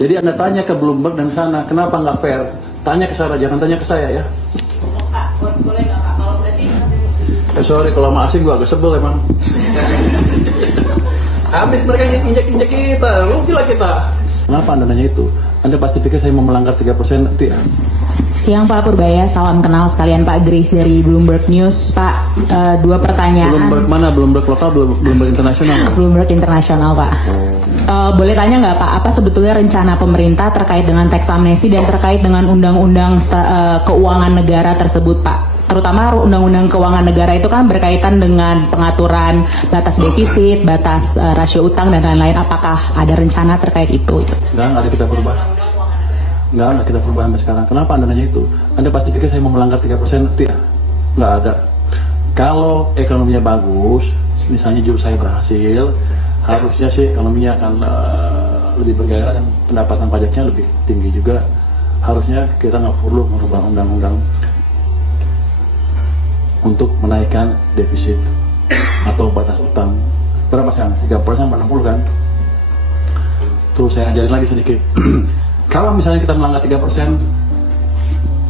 Jadi Anda tanya ke Bloomberg dan sana, kenapa nggak fair? Tanya ke saya, jangan tanya ke saya ya. Pak, boleh nggak Pak? Kalau berarti Sorry, kalau sama asing gue agak sebel emang. Habis mereka injek-injek kita, lu gila kita. Kenapa Anda nanya itu? Anda pasti pikir saya mau melanggar 3% nanti ya? Siang Pak Purbaya, salam kenal sekalian Pak Grace dari Bloomberg News. Pak, dua pertanyaan. Bloomberg mana? Bloomberg lokal, Bloomberg internasional? Bloomberg internasional Pak. Boleh tanya nggak Pak, apa sebetulnya rencana pemerintah terkait dengan teks amnesti dan terkait dengan undang-undang keuangan negara tersebut Pak? Terutama undang-undang keuangan negara itu kan berkaitan dengan pengaturan batas defisit, batas rasio utang dan lain-lain. Apakah ada rencana terkait itu? Nggak ada kita berubah. Nggak kita berubah sampai sekarang. Kenapa Anda nanya itu? Anda pasti pikir saya mau melanggar 3% nanti ya? Nggak ada. Kalau ekonominya bagus, misalnya jurus saya berhasil, harusnya sih ekonominya akan lebih bergairah dan pendapatan pajaknya lebih tinggi juga. Harusnya kita nggak perlu merubah undang-undang untuk menaikkan defisit atau batas utang. Berapa sekarang? 3% 60 kan? Terus saya ajarin lagi sedikit. Kalau misalnya kita melanggar 3%,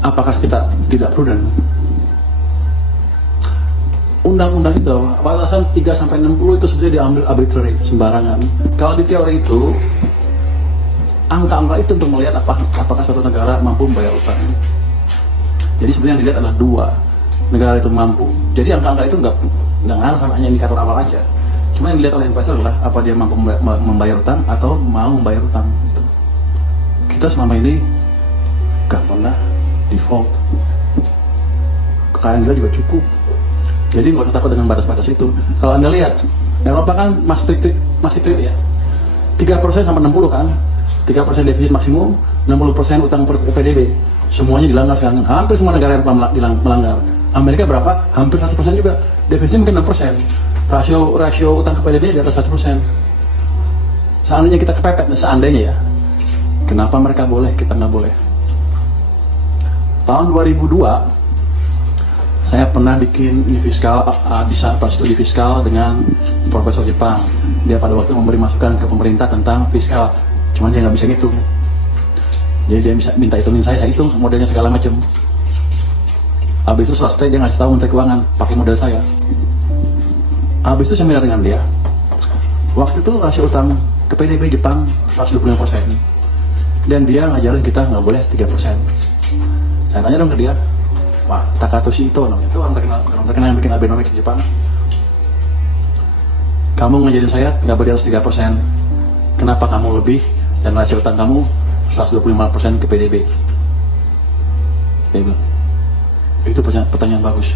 apakah kita tidak prudent? Undang-undang itu, batasan 3-60 itu sebenarnya diambil arbitrary, sembarangan. Kalau di teori itu, angka-angka itu untuk melihat apakah suatu negara mampu membayar utang. Jadi sebenarnya yang dilihat adalah dua, negara itu mampu. Jadi angka-angka itu nggak ngaruh, hanya indikator awal aja. Cuma yang dilihat oleh investor adalah apa dia mampu membayar utang atau mau membayar utang. Gitu. Kita selama ini nggak pernah default. Kekayaan kita juga cukup. Jadi nggak usah takut dengan batas-batas itu. Kalau Anda lihat, Eropa kan masih strict ya. 3% sampai 60 kan. 3% defisit maksimum, 60% utang per PDB. Semuanya dilanggar sekarang. Hampir semua negara yang melanggar. Amerika berapa? Hampir 100% juga. Defisitnya mungkin 6%. Rasio utang ke PDB di atas 100%. Seandainya kita kepepet, seandainya ya. Kenapa mereka boleh, kita nggak boleh? Tahun 2002, saya pernah bikin ini fiskal, studi fiskal dengan profesor Jepang. Dia pada waktu memberi masukan ke pemerintah tentang fiskal. Cuman dia nggak bisa ngitung. Jadi dia bisa minta hitungin saya hitung modelnya segala macam. Habis itu selesai dia ngasih tahu Menteri Keuangan pakai model saya. Habis itu seminar dengan dia. Waktu itu rasio utang ke PDB Jepang 125%. Dan dia ngajarin kita nggak boleh 3%. Saya tanya dong ke dia, wah, Takatoshi Ito namanya, itu orang terkenal yang bikin Abenomics di Jepang. Kamu ngajarin saya nggak boleh harus 3%. Kenapa kamu lebih dan rasio utang kamu 125% ke PDB? Dia bilang, itu pertanyaan bagus.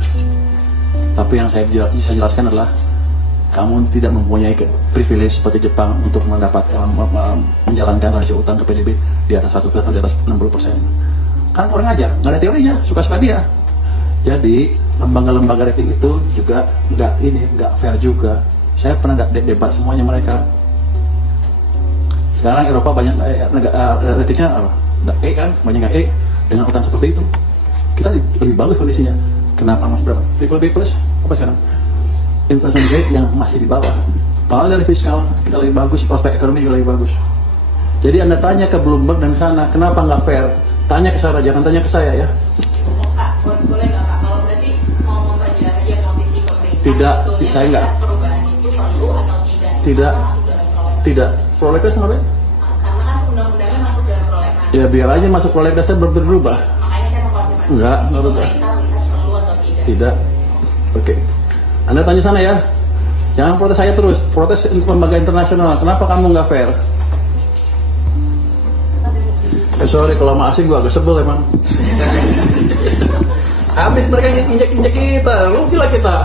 Tapi yang saya bisa jelaskan adalah kamu tidak mempunyai privilege seperti Jepang untuk menjalankan rasio utang ke PDB di atas 1% atau di atas 60%. Kan orang aja, nggak ada teorinya, suka-suka dia. Jadi lembaga-lembaga rating itu juga nggak fair juga. Saya pernah debat semuanya mereka. Sekarang Eropa banyak ratingnya E kan, banyak nggak E dengan utang seperti itu. Kita lebih bagus kondisinya. Kenapa masih berapa? Triple B plus apa sekarang? Inflation rate yang masih di bawah. Padahal dari fiskal kita lebih bagus, prospek ekonomi juga lebih bagus. Jadi Anda tanya ke Bloomberg dan sana, kenapa nggak fair? Tanya ke saya, jangan tanya ke saya ya. Pak, boleh nggak Pak? Kalau berarti mau memperjelas aja posisi pemerintah. Tidak, sebetulnya saya nggak. Perubahan itu perlu atau tidak? Tidak. Masuk dalam prolegnas. Tidak. Prolegnas ngapain? Karena kan undang-undangnya masuk dalam prolegnas. Ya biar aja masuk prolegnasnya berubah. Makanya saya mengkonfirmasi. Enggak berubah. Pemerintah melihat perlu atau tidak? Tidak. Oke. Anda tanya sana ya. Jangan protes saya terus. Protes untuk lembaga internasional. Kenapa kamu nggak fair? Sorry, kalau sama asing gue agak sebel emang. Habis mereka injek-injek kita. Lu gila kita.